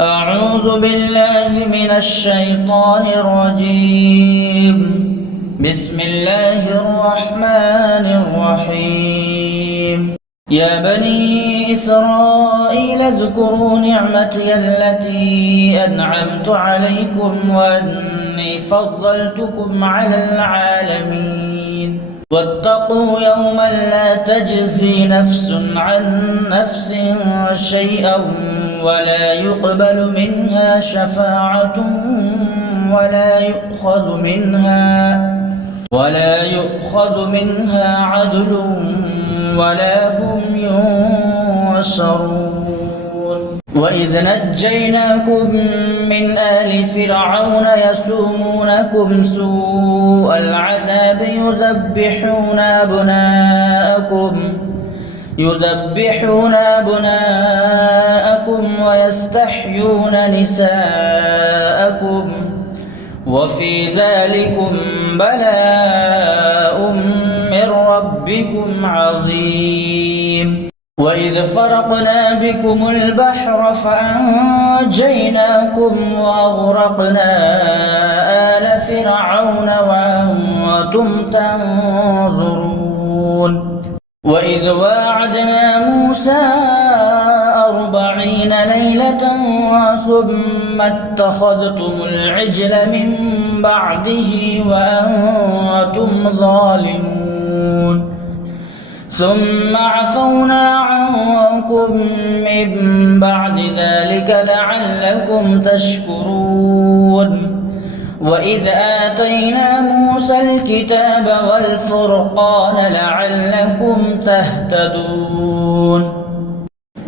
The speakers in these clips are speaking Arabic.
أعوذ بالله من الشيطان الرجيم. بسم الله الرحمن الرحيم. يا بني إسرائيل اذكروا نعمتي التي أنعمت عليكم وأني فضلتكم على العالمين. واتقوا يوما لا تجزي نفس عن نفس شيئا ولا يقبل منها شفاعة ولا يؤخذ منها عدل ولا هم ينصرون. وإذ نجيناكم من آل فرعون يسومونكم سوء العذاب يذبحون أبناءكم ويستحيون نساءكم وفي ذلكم بلاء من ربكم عظيم. وإذ فرقنا بكم البحر فأنجيناكم وأغرقنا آل فرعون وأنتم تنظرون. وإذ واعدنا موسى 40 ليلة ثم اتخذتم العجل من بعده وأنتم ظالمون. ثم عفونا عنكم من بعد ذلك لعلكم تشكرون. وإذ آتينا موسى الكتاب والفرقان لعلكم تهتدون.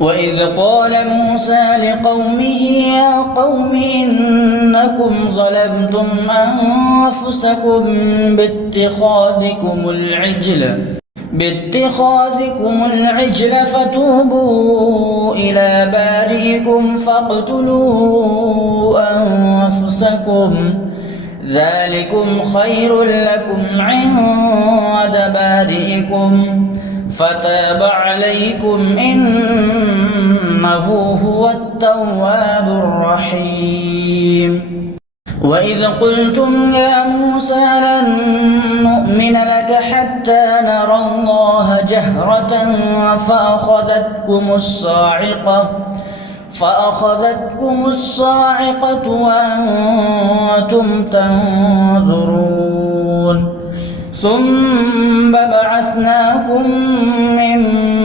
وإذ قال موسى لقومه يا قوم إنكم ظلمتم أنفسكم باتخاذكم العجل فتوبوا إلى بارئكم فاقتلوا أنفسكم ذلكم خير لكم عند بارئكم فتاب عليكم إنه هو التواب الرحيم. وإذ قلتم يا موسى لن نؤمن لك حتى نرى الله جهرة فأخذتكم الصاعقة وأنتم تنظرون. ثم بعثناكم من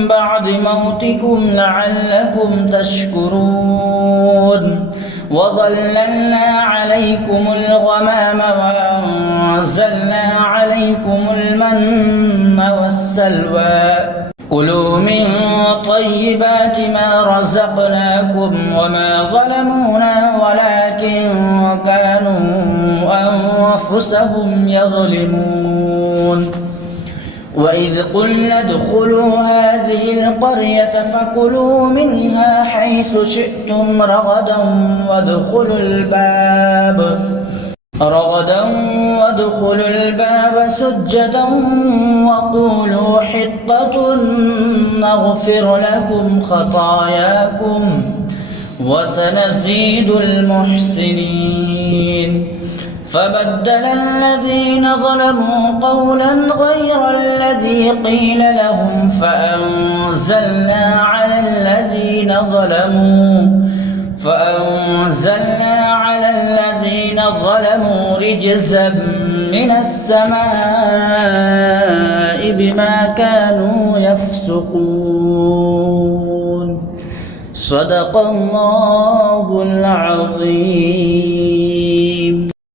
بعد موتكم لعلكم تشكرون. وظللنا عليكم الغمام وأنزلنا عليكم المن والسلوى كلوا من طيبات ما رزقناكم وما ظلمونا ولكن كانوا أنفسهم يظلمون. وإذ قلنا ادخلوا هذه القرية فكلوا منها حيث شئتم رغدا وادخلوا الباب سجدا وقولوا حطة نغفر لكم خطاياكم وسنزيد المحسنين. فبدل الذين ظلموا قولا غير الذي قيل لهم فأنزلنا على الذين ظلموا رجزا من السماء بما كانوا يفسقون. صدق الله العظيم.